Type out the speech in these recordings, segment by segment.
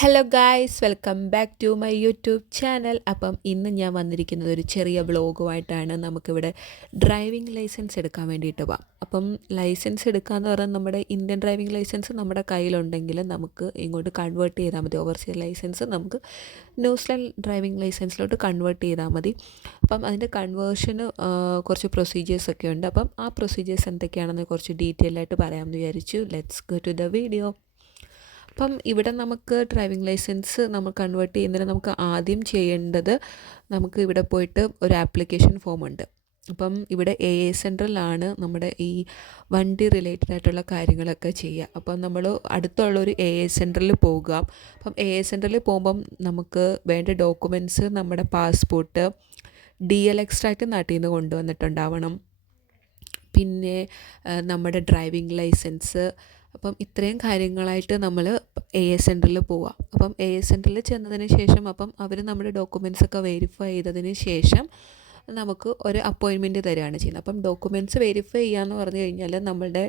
Hello guys, welcome back to my YouTube channel. അപ്പം ഇന്ന് ഞാൻ വന്നിരിക്കുന്നത് ഒരു ചെറിയ വ്ളോഗുമായിട്ടാണ്. നമുക്കിവിടെ ഡ്രൈവിംഗ് ലൈസൻസ് എടുക്കാൻ വേണ്ടിയിട്ട് പോവാം. അപ്പം ലൈസൻസ് എടുക്കാമെന്ന് പറഞ്ഞാൽ നമ്മുടെ ഇന്ത്യൻ ഡ്രൈവിംഗ് ലൈസൻസ് നമ്മുടെ കയ്യിലുണ്ടെങ്കിൽ നമുക്ക് ഇങ്ങോട്ട് കൺവേർട്ട് ചെയ്താൽ മതി. ഓവർസീസ് ലൈസൻസ് നമുക്ക് ന്യൂസിലാൻഡ് ഡ്രൈവിംഗ് ലൈസൻസിലോട്ട് കൺവേർട്ട് ചെയ്താൽ മതി. അപ്പം അതിൻ്റെ കൺവേർഷന് കുറച്ച് പ്രൊസീജിയേഴ്സൊക്കെ ഉണ്ട്. അപ്പം ആ പ്രൊസീജിയേഴ്സ് എന്തൊക്കെയാണെന്ന് കുറച്ച് ഡീറ്റെയിൽ ആയിട്ട് പറയാമെന്ന് വിചാരിച്ചു. Let's go to the video. അപ്പം ഇവിടെ നമുക്ക് ഡ്രൈവിംഗ് ലൈസൻസ് നമ്മൾ കൺവേർട്ട് ചെയ്യുന്നതിന് നമുക്ക് ആദ്യം ചെയ്യേണ്ടത്, നമുക്ക് ഇവിടെ പോയിട്ട് ഒരു ആപ്ലിക്കേഷൻ ഫോം ഉണ്ട്. അപ്പം ഇവിടെ AA സെൻട്രലാണ് നമ്മുടെ ഈ വണ്ടി റിലേറ്റഡ് ആയിട്ടുള്ള കാര്യങ്ങളൊക്കെ ചെയ്യുക. അപ്പം നമ്മൾ അടുത്തുള്ളൊരു AA സെൻറ്ററിൽ പോകുക. അപ്പം AA സെൻറ്ററിൽ പോകുമ്പം നമുക്ക് വേണ്ട ഡോക്യുമെൻറ്റ്സ് നമ്മുടെ പാസ്പോർട്ട്, DL എക്സ്ട്രാക്റ്റ് നാട്ടിൽ നിന്ന് കൊണ്ടുവന്നിട്ടുണ്ടാവണം, പിന്നെ നമ്മുടെ ഡ്രൈവിംഗ് ലൈസൻസ്. അപ്പം ഇത്രയും കാര്യങ്ങളായിട്ട് നമ്മൾ AA സെൻറ്ററിൽ പോവുക. അപ്പം AA സെൻറ്ററിൽ ചെന്നതിന് ശേഷം അപ്പം അവർ നമ്മുടെ ഡോക്യുമെൻറ്റ്സൊക്കെ വെരിഫൈ ചെയ്തതിന് ശേഷം നമുക്ക് ഒരു അപ്പോയിൻമെൻറ്റ് തരികയാണ് ചെയ്യുന്നത്. അപ്പം ഡോക്യുമെൻറ്റ്സ് വെരിഫൈ ചെയ്യാമെന്ന് പറഞ്ഞു കഴിഞ്ഞാൽ നമ്മളുടെ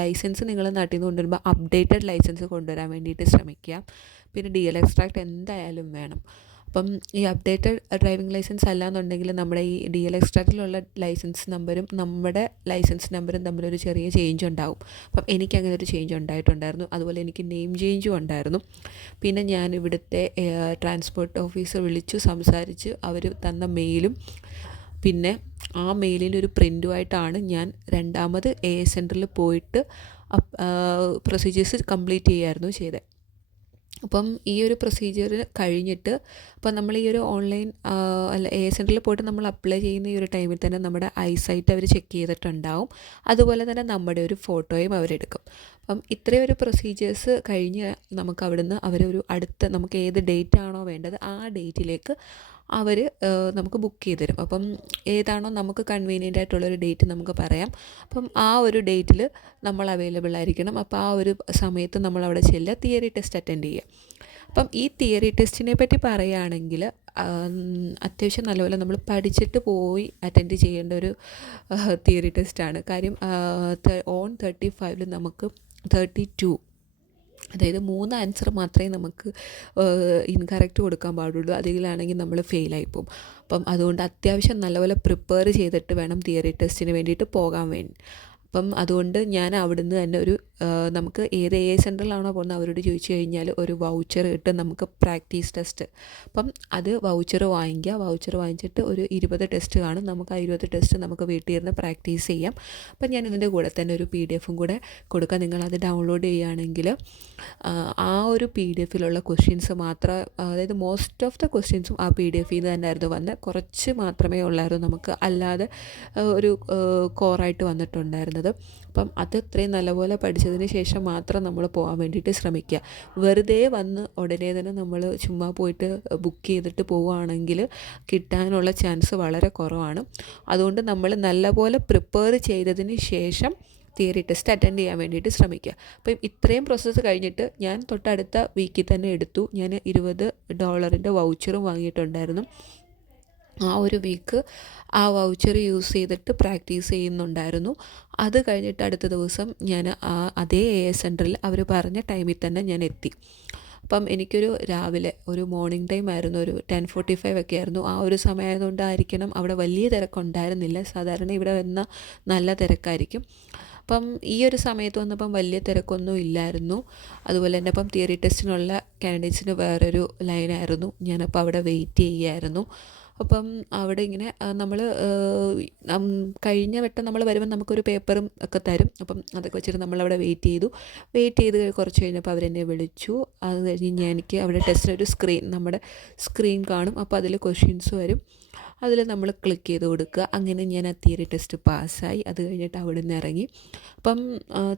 ലൈസൻസ് നിങ്ങൾ നാട്ടിൽ നിന്ന് കൊണ്ടുവരുമ്പോൾ അപ്ഡേറ്റഡ് ലൈസൻസ് കൊണ്ടുവരാൻ വേണ്ടിയിട്ട് ശ്രമിക്കുക. പിന്നെ DL എക്സ്ട്രാക്റ്റ് എന്തായാലും വേണം. അപ്പം ഈ അപ്ഡേറ്റഡ് ഡ്രൈവിംഗ് ലൈസൻസ് അല്ലാന്നുണ്ടെങ്കിൽ നമ്മുടെ ഈ DL എക്സ്ട്രാക്റ്റിലുള്ള ലൈസൻസ് നമ്പരും നമ്മുടെ ലൈസൻസ് നമ്പറും തമ്മിലൊരു ചെറിയ ചേഞ്ച് ഉണ്ടാവും. അപ്പം എനിക്കങ്ങനെ ഒരു ചേഞ്ച് ഉണ്ടായിട്ടുണ്ടായിരുന്നു. അതുപോലെ എനിക്ക് നെയിം ചേഞ്ചും ഉണ്ടായിരുന്നു. പിന്നെ ഞാൻ ഇവിടുത്തെ ട്രാൻസ്പോർട്ട് ഓഫീസർ വിളിച്ചു സംസാരിച്ച് അവർ തന്ന മെയിലും പിന്നെ ആ മെയിലിൻ്റെ ഒരു പ്രിൻറ്റുമായിട്ടാണ് ഞാൻ രണ്ടാമത് AA സെൻറ്ററിൽ പോയിട്ട് പ്രൊസീജിയേഴ്സ് കംപ്ലീറ്റ് ചെയ്യുമായിരുന്നു ചെയ്തത്. അപ്പം ഈ ഒരു പ്രൊസീജിയർ കഴിഞ്ഞിട്ട് അപ്പം നമ്മൾ ഈ ഒരു ഓൺലൈൻ AA സെൻറ്ററിൽ പോയിട്ട് നമ്മൾ അപ്ലൈ ചെയ്യുന്ന ഈ ഒരു ടൈമിൽ തന്നെ നമ്മുടെ ഐസൈറ്റ് അവർ ചെക്ക് ചെയ്തിട്ടുണ്ടാവും. അതുപോലെ തന്നെ നമ്മുടെ ഒരു ഫോട്ടോയും അവരെടുക്കും. അപ്പം ഇത്രയും ഒരു പ്രൊസീജിയേഴ്സ് കഴിഞ്ഞ് നമുക്ക് അവിടുന്ന് അവരൊരു അടുത്ത നമുക്ക് ഏത് ഡേറ്റ് ആണോ വേണ്ടത് ആ ഡേറ്റിലേക്ക് അവർ നമുക്ക് ബുക്ക് ചെയ്ത് തരും. അപ്പം ഏതാണോ നമുക്ക് കൺവീനിയൻ്റ് ആയിട്ടുള്ളൊരു ഡേറ്റ് നമുക്ക് പറയാം. അപ്പം ആ ഒരു ഡേറ്റിൽ നമ്മൾ അവൈലബിൾ ആയിരിക്കണം. അപ്പോൾ ആ ഒരു സമയത്ത് നമ്മൾ അവിടെ ചെല്ലുക, തിയറി ടെസ്റ്റ് അറ്റൻഡ് ചെയ്യുക. അപ്പം ഈ തിയറി ടെസ്റ്റിനെ പറ്റി പറയുകയാണെങ്കിൽ അത്യാവശ്യം നല്ലപോലെ നമ്മൾ പഠിച്ചിട്ട് പോയി അറ്റൻഡ് ചെയ്യേണ്ട ഒരു തിയറി ടെസ്റ്റാണ്. കാര്യം ഓൺ 35 നമുക്ക് 32, അതായത് 3 ആൻസർ മാത്രമേ നമുക്ക് ഇൻകറക്റ്റ് കൊടുക്കാൻ പാടുള്ളൂ. അതിലാണെങ്കിൽ നമ്മൾ ഫെയിലായിപ്പോവും. അപ്പം അതുകൊണ്ട് അത്യാവശ്യം നല്ലപോലെ പ്രിപ്പയർ ചെയ്തിട്ട് വേണം തിയറി ടെസ്റ്റിന് വേണ്ടിയിട്ട് പോകാൻ വേണ്ടി. അപ്പം അതുകൊണ്ട് ഞാൻ അവിടുന്ന് തന്നെ ഒരു നമുക്ക് ഏത് AA സെൻറ്ററിലാണോ പോകുന്നത് അവരോട് ചോദിച്ചു കഴിഞ്ഞാൽ ഒരു വൗച്ചർ കിട്ടും നമുക്ക് പ്രാക്ടീസ് ടെസ്റ്റ്. അപ്പം അത് വൗച്ചർ വാങ്ങിക്കുക. വൗച്ചർ വാങ്ങിച്ചിട്ട് ഒരു 20 ടെസ്റ്റ് കാണും. നമുക്ക് ആ 20 ടെസ്റ്റ് നമുക്ക് വീട്ടിൽ ഇരുന്ന് പ്രാക്ടീസ് ചെയ്യാം. അപ്പം ഞാൻ ഇതിൻ്റെ കൂടെ തന്നെ ഒരു PDF കൂടെ കൊടുക്കാം. നിങ്ങളത് ഡൗൺലോഡ് ചെയ്യുകയാണെങ്കിൽ ആ ഒരു PDF ക്വസ്റ്റ്യൻസ് മാത്രം, അതായത് മോസ്റ്റ് ഓഫ് ദ ക്വസ്റ്റ്യൻസും ആ PDFയിൽ നിന്ന് തന്നെയായിരുന്നു വന്നത്. കുറച്ച് മാത്രമേ ഉള്ളായിരുന്നു നമുക്ക് അല്ലാതെ ഒരു കോറായിട്ട് വന്നിട്ടുണ്ടായിരുന്നത്. അപ്പം അത് ഇത്രയും നല്ലപോലെ പഠിച്ചതിന് ശേഷം മാത്രം നമ്മൾ പോകാൻ വേണ്ടിയിട്ട് ശ്രമിക്കുക. വെറുതെ വന്ന് ഉടനെ തന്നെ നമ്മൾ ചുമ്മാ പോയിട്ട് ബുക്ക് ചെയ്തിട്ട് പോവുകയാണെങ്കിൽ കിട്ടാനുള്ള ചാൻസ് വളരെ കുറവാണ്. അതുകൊണ്ട് നമ്മൾ നല്ലപോലെ പ്രിപ്പയർ ചെയ്തതിന് ശേഷം തിയറി ടെസ്റ്റ് അറ്റൻഡ് ചെയ്യാൻ വേണ്ടിയിട്ട് ശ്രമിക്കുക. അപ്പം ഇത്രയും പ്രോസസ്സ് കഴിഞ്ഞിട്ട് ഞാൻ തൊട്ടടുത്ത വീക്കിൽ തന്നെ എടുത്തു. ഞാൻ $20 വൗച്ചറും വാങ്ങിയിട്ടുണ്ടായിരുന്നു. ആ ഒരു വീക്ക് ആ വൗച്ചർ യൂസ് ചെയ്തിട്ട് പ്രാക്ടീസ് ചെയ്യുന്നുണ്ടായിരുന്നു. അത് കഴിഞ്ഞിട്ട് അടുത്ത ദിവസം ഞാൻ അതേ AA സെൻറ്ററിൽ അവർ പറഞ്ഞ ടൈമിൽ തന്നെ ഞാൻ എത്തി. അപ്പം എനിക്കൊരു രാവിലെ ഒരു മോർണിംഗ് ടൈം ആയിരുന്നു, ഒരു 10:45 ഒക്കെ ആയിരുന്നു. ആ ഒരു സമയമായതുകൊണ്ടായിരിക്കണം അവിടെ വലിയ തിരക്കുണ്ടായിരുന്നില്ല. സാധാരണ ഇവിടെ വന്ന നല്ല തിരക്കായിരിക്കും. അപ്പം ഈ ഒരു സമയത്ത് വന്നപ്പം വലിയ തിരക്കൊന്നും ഇല്ലായിരുന്നു. അതുപോലെ തന്നെ അപ്പം തിയറി ടെസ്റ്റിനുള്ള കാൻഡിഡേറ്റ്സിന് വേറൊരു ലൈനായിരുന്നു. ഞാനപ്പോൾ അവിടെ വെയിറ്റ് ചെയ്യുമായിരുന്നു. അപ്പം അവിടെ ഇങ്ങനെ നമ്മൾ കഴിഞ്ഞ വട്ടം നമ്മൾ വരുമ്പോൾ നമുക്കൊരു പേപ്പറും ഒക്കെ തരും. അപ്പം അതൊക്കെ വെച്ചിട്ട് നമ്മളവിടെ വെയിറ്റ് ചെയ്ത് കുറച്ച് കഴിഞ്ഞപ്പോൾ അവരെന്നെ വിളിച്ചു. അത് കഴിഞ്ഞ് എനിക്ക് അവിടെ ടെസ്റ്റിനൊരു നമ്മുടെ സ്ക്രീൻ കാണും. അപ്പോൾ അതിൽ ക്വസ്റ്റ്യൻസ് വരും. അതിൽ നമ്മൾ ക്ലിക്ക് ചെയ്ത് കൊടുക്കുക. അങ്ങനെ ഞാൻ ആ തിയറി ടെസ്റ്റ് പാസ്സായി. അത് കഴിഞ്ഞിട്ട് അവിടെ നിന്ന് ഇറങ്ങി. അപ്പം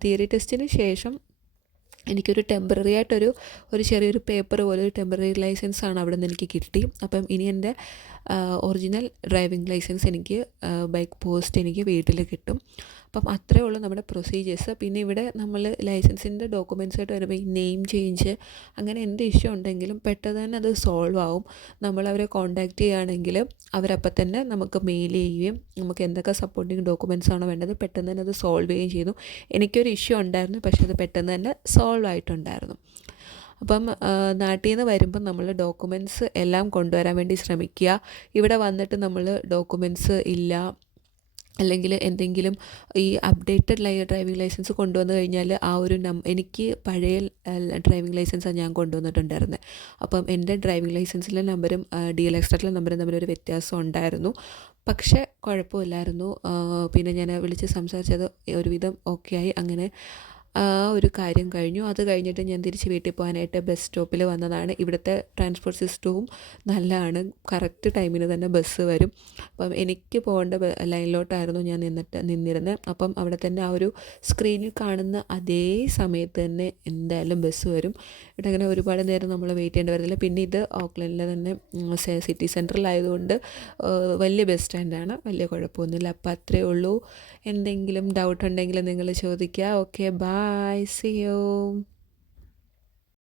തിയറി ടെസ്റ്റിന് ശേഷം എനിക്കൊരു ടെമ്പററി ആയിട്ടൊരു ചെറിയൊരു പേപ്പർ പോലെ ഒരു ടെമ്പററി ലൈസൻസാണ് അവിടെ നിന്ന് എനിക്ക് കിട്ടി. അപ്പം ഇനി എൻ്റെ ഒറിജിനൽ ഡ്രൈവിംഗ് ലൈസൻസ് എനിക്ക് ബൈക്ക് പോസ്റ്റ് എനിക്ക് വീട്ടിൽ കിട്ടും. അപ്പം അത്രയേ ഉള്ളൂ നമ്മുടെ പ്രൊസീജിയേഴ്സ്. പിന്നെ ഇവിടെ നമ്മൾ ലൈസൻസിൻ്റെ ഡോക്യുമെൻറ്റ്സായിട്ട് വരുമ്പോൾ ഈ നെയിം ചേഞ്ച് അങ്ങനെ എന്ത് ഇഷ്യൂ ഉണ്ടെങ്കിലും പെട്ടെന്ന് തന്നെ അത് സോൾവ് ആവും. നമ്മളവരെ കോൺടാക്റ്റ് ചെയ്യുകയാണെങ്കിൽ അവരപ്പം തന്നെ നമുക്ക് മെയിൽ ചെയ്യുകയും നമുക്ക് എന്തൊക്കെ സപ്പോർട്ടിങ് ഡോക്യുമെൻറ്റ്സ് ആണോ വേണ്ടത് പെട്ടെന്ന് തന്നെ അത് സോൾവ് ചെയ്യുകയും ചെയ്തു. എനിക്കൊരു ഇഷ്യൂ ഉണ്ടായിരുന്നു, പക്ഷേ അത് പെട്ടെന്ന് തന്നെ സോൾവ് ആയിട്ടുണ്ടായിരുന്നു. അപ്പം നാട്ടിൽ നിന്ന് വരുമ്പം നമ്മൾ ഡോക്യുമെൻറ്റ്സ് എല്ലാം കൊണ്ടുവരാൻ വേണ്ടി ശ്രമിക്കുക. ഇവിടെ വന്നിട്ട് നമ്മൾ ഡോക്യുമെൻറ്റ്സ് ഇല്ല, അല്ലെങ്കിൽ എന്തെങ്കിലും ഈ അപ്ഡേറ്റഡ് ഡ്രൈവിംഗ് ലൈസൻസ് കൊണ്ടുവന്ന് കഴിഞ്ഞാൽ ആ ഒരു എനിക്ക് പഴയ ഡ്രൈവിംഗ് ലൈസൻസാണ് ഞാൻ കൊണ്ടുവന്നിട്ടുണ്ടായിരുന്നത്. അപ്പം എൻ്റെ ഡ്രൈവിംഗ് ലൈസൻസിലെ നമ്പരും DL എക്സ്ട്രാറ്റിലെ നമ്പരും തമ്മിലൊരു വ്യത്യാസം ഉണ്ടായിരുന്നു. പക്ഷേ കുഴപ്പമില്ലായിരുന്നു. പിന്നെ ഞാൻ വിളിച്ച് സംസാരിച്ചത് ഒരുവിധം ഓക്കെ ആയി. അങ്ങനെ ആ ഒരു കാര്യം കഴിഞ്ഞു. അത് കഴിഞ്ഞിട്ട് ഞാൻ തിരിച്ച് വീട്ടിൽ പോകാനായിട്ട് ബസ് സ്റ്റോപ്പിൽ വന്നതാണ്. ഇവിടുത്തെ ട്രാൻസ്പോർട്ട് സിസ്റ്റവും നല്ലതാണ്. കറക്റ്റ് ടൈമിന് തന്നെ ബസ് വരും. അപ്പം എനിക്ക് പോകേണ്ട ലൈനിലോട്ടായിരുന്നു ഞാൻ നിന്നിരുന്നത്. അപ്പം അവിടെ തന്നെ ആ ഒരു സ്ക്രീനിൽ കാണുന്ന അതേ സമയത്ത് തന്നെ എന്തായാലും ബസ് വരും. ഇവിടെ അങ്ങനെ ഒരുപാട് നേരം നമ്മൾ വെയിറ്റ് ചെയ്യേണ്ടി വരുന്നില്ല. പിന്നെ ഇത് ഓക്ലൻഡിലെ തന്നെ സിറ്റി സെൻറ്ററിലായതുകൊണ്ട് വലിയ ബസ് സ്റ്റാൻഡാണ്, വലിയ കുഴപ്പമൊന്നുമില്ല. അപ്പോൾ അത്രയേ ഉള്ളൂ. എന്തെങ്കിലും ഡൗട്ട് ഉണ്ടെങ്കിൽ നിങ്ങൾ ചോദിക്കുക. Okay, bye, see U.